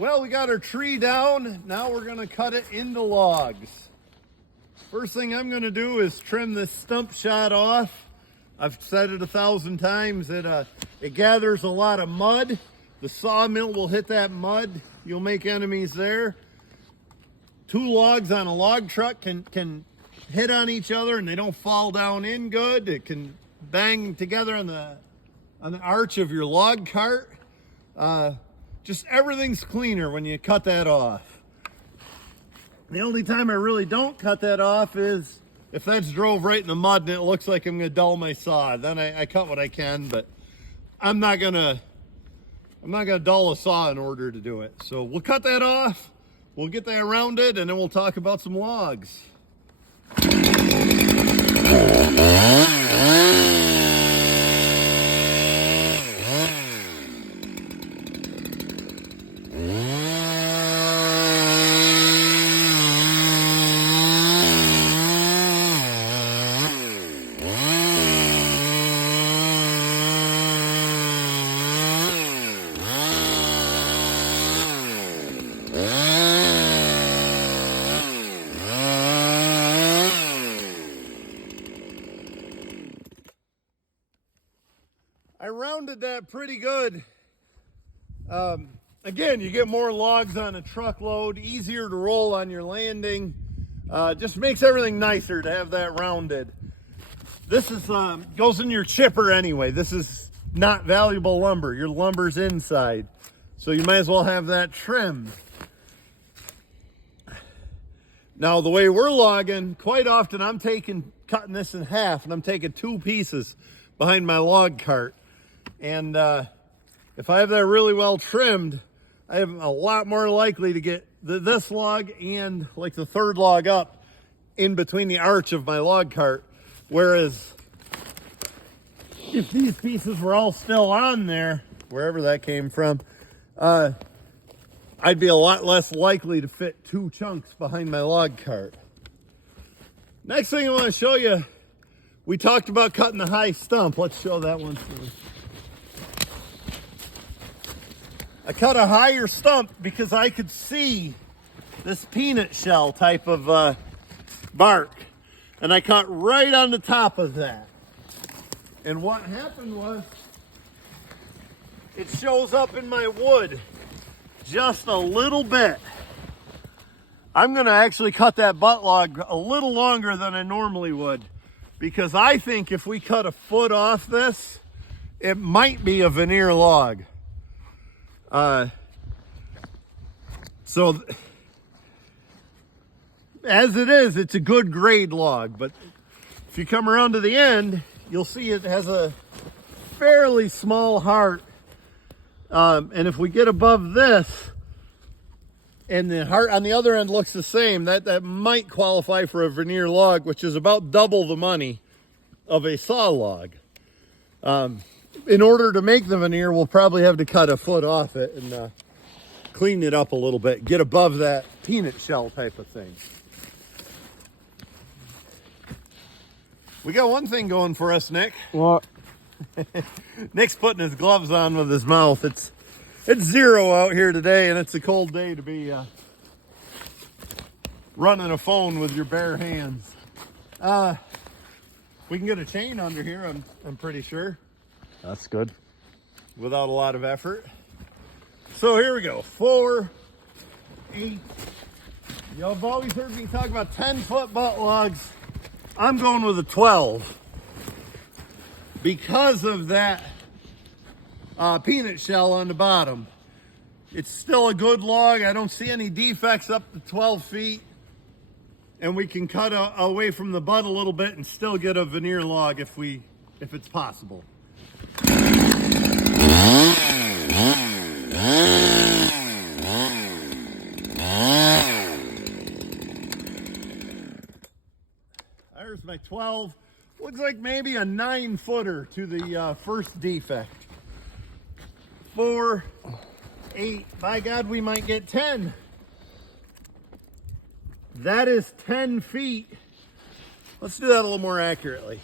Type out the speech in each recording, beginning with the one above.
Well, we got our tree down. Now we're gonna cut it into logs. First thing I'm gonna do is trim this stump shot off. I've said it 1,000 times. It gathers a lot of mud. The sawmill will hit that mud. You'll make enemies there. 2 logs on a log truck can hit on each other and they don't fall down in good. It can bang together on the arch of your log cart. Just everything's cleaner when you cut that off. The only time I really don't cut that off is if that's drove right in the mud and it looks like I'm gonna dull my saw. Then I cut what I can, but I'm not gonna dull a saw in order to do it. So we'll cut that off, we'll get that rounded, and then we'll talk about some logs. I rounded that pretty good. Again, you get more logs on a truckload, easier to roll on your landing. Just makes everything nicer to have that rounded. This is goes in your chipper anyway. This is not valuable lumber. Your lumber's inside. So you might as well have that trimmed. Now the way we're logging, quite often I'm cutting this in half, and I'm taking 2 pieces behind my log cart. And if I have that really well trimmed, I am a lot more likely to get this log and like the 3rd log up in between the arch of my log cart. Whereas if these pieces were all still on there, wherever that came from, I'd be a lot less likely to fit 2 chunks behind my log cart. Next thing I want to show you, we talked about cutting the high stump. Let's show that one first. I cut a higher stump because I could see this peanut shell type of bark. And I cut right on the top of that. And what happened was, it shows up in my wood just a little bit. I'm gonna actually cut that butt log a little longer than I normally would, because I think if we cut a foot off this, it might be a veneer log. So as it is, it's a good grade log, but if you come around to the end, you'll see it has a fairly small heart. And if we get above this and the heart on the other end looks the same, that might qualify for a veneer log, which is about double the money of a saw log. In order to make the veneer, we'll probably have to cut a foot off it and clean it up a little bit, get above that peanut shell type of thing. We got one thing going for us, Nick. What? Nick's putting his gloves on with his mouth. It's 0 out here today, and it's a cold day to be running a phone with your bare hands. We can get a chain under here, I'm pretty sure. That's good. Without a lot of effort. So here we go, 4, 8. Y'all always heard me talk about 10-foot butt logs. I'm going with a 12 because of that peanut shell on the bottom. It's still a good log. I don't see any defects up to 12 feet. And we can cut away from the butt a little bit and still get a veneer log if it's possible. There's my 12. Looks like maybe a 9-footer to the first defect. 4, 8. By God, we might get 10. That is 10 feet. Let's do that a little more accurately.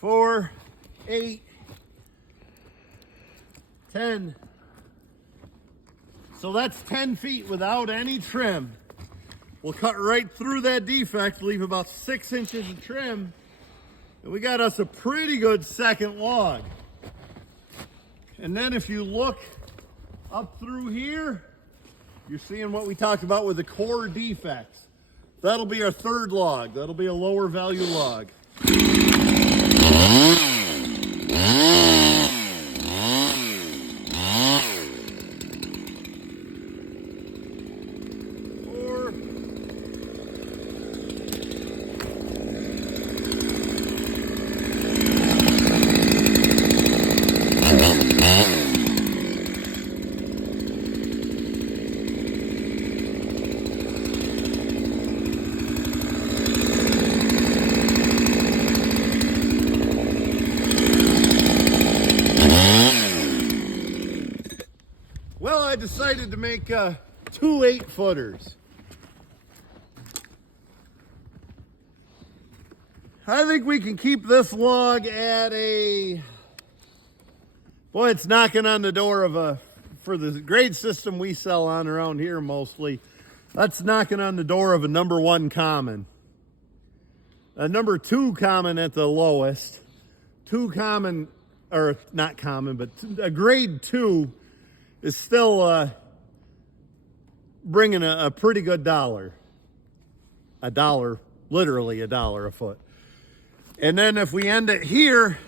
4, 8, 10. So that's 10 feet without any trim. We'll cut right through that defect, leave about 6 inches of trim, and we got us a pretty good second log. And then if you look up through here, you're seeing what we talked about with the core defects. That'll be our third log. That'll be a lower value log. Well, I decided to make 2 8-footers. I think we can keep this log at a, boy, it's knocking on the door of a, for the grade system we sell on around here mostly, that's knocking on the door of a number 1 common. A number 2 common at the lowest. 2 common, or not common, but a grade 2 is still bringing a pretty good dollar. A dollar, literally $1 a foot. And then if we end it here,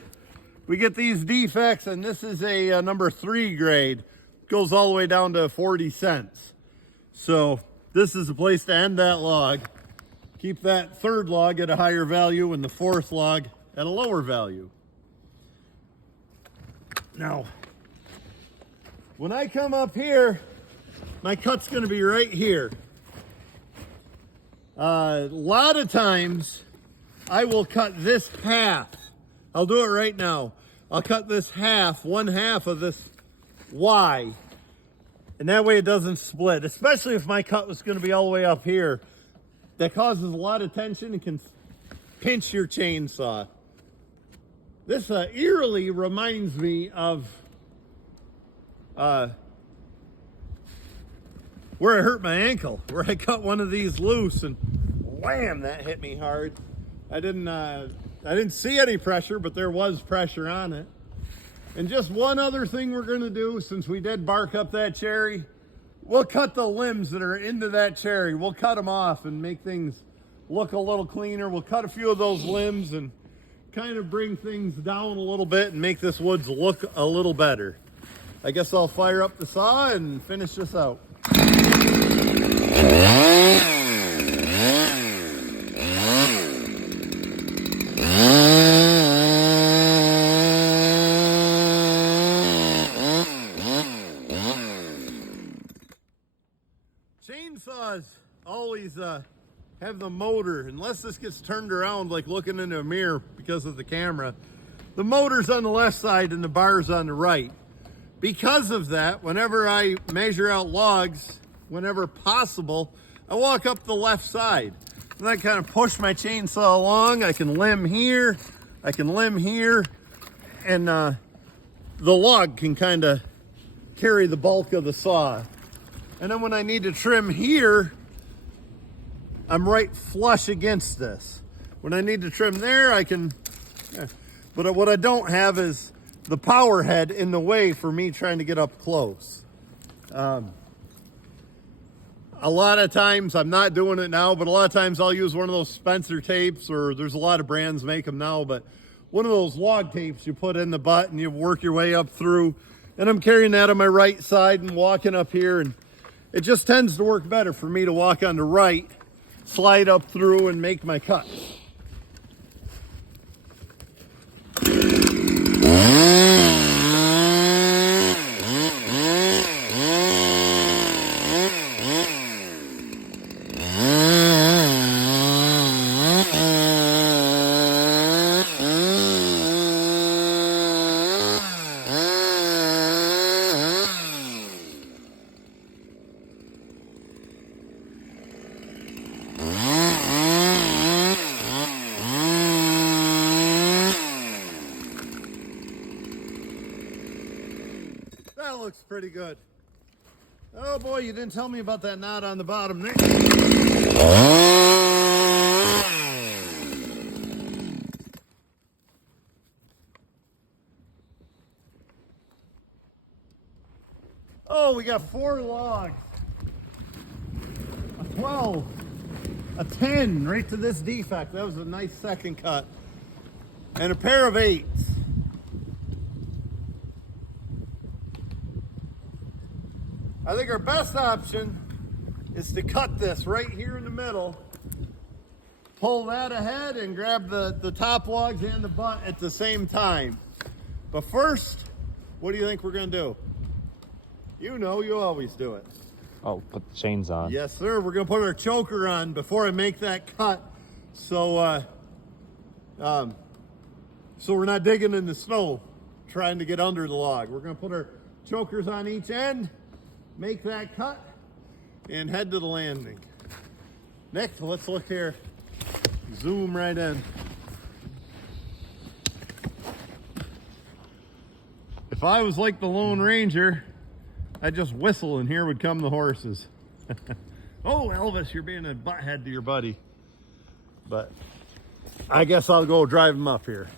we get these defects, and this is a number 3 grade. Goes all the way down to 40 cents. So this is the place to end that log. Keep that third log at a higher value and the fourth log at a lower value. Now, when I come up here, my cut's gonna be right here. A lot of times, I will cut this half. I'll do it right now. I'll cut this half, 1/2 of this Y. And that way it doesn't split, especially if my cut was gonna be all the way up here. That causes a lot of tension and can pinch your chainsaw. This eerily reminds me of where I hurt my ankle, where I cut one of these loose and wham, that hit me hard. I didn't see any pressure, but there was pressure on it. And just one other thing we're gonna do, since we did bark up that cherry, we'll cut the limbs that are into that cherry. We'll cut them off and make things look a little cleaner. We'll cut a few of those limbs and kind of bring things down a little bit and make this woods look a little better. I guess I'll fire up the saw and finish this out. Chainsaws always have the motor, unless this gets turned around like looking into a mirror because of the camera, the motor's on the left side and the bar's on the right. Because of that, whenever I measure out logs, whenever possible, I walk up the left side. And I kind of push my chainsaw along. I can limb here, I can limb here, and the log can kind of carry the bulk of the saw. And then when I need to trim here, I'm right flush against this. When I need to trim there, I can, but what I don't have is the power head in the way for me trying to get up close. A lot of times, I'm not doing it now, but a lot of times I'll use one of those Spencer tapes, or there's a lot of brands make them now, but one of those log tapes you put in the butt and you work your way up through. And I'm carrying that on my right side and walking up here, and it just tends to work better for me to walk on the right, slide up through and make my cuts. That looks pretty good. Oh boy, you didn't tell me about that knot on the bottom there. Oh, we got 4 logs. A 12. A 10 right to this defect. That was a nice second cut. And a pair of 8s. I think our best option is to cut this right here in the middle, pull that ahead and grab the top logs and the butt at the same time. But first, what do you think we're gonna do? You know, you always do it. Oh, put the chains on. Yes, sir. We're gonna put our choker on before I make that cut. So we're not digging in the snow trying to get under the log. We're gonna put our chokers on each end, make that cut, and head to the landing. Next, let's look here. Zoom right in. If I was like the Lone Ranger, I'd just whistle and here would come the horses. Oh, Elvis, you're being a butthead to your buddy. But I guess I'll go drive him up here.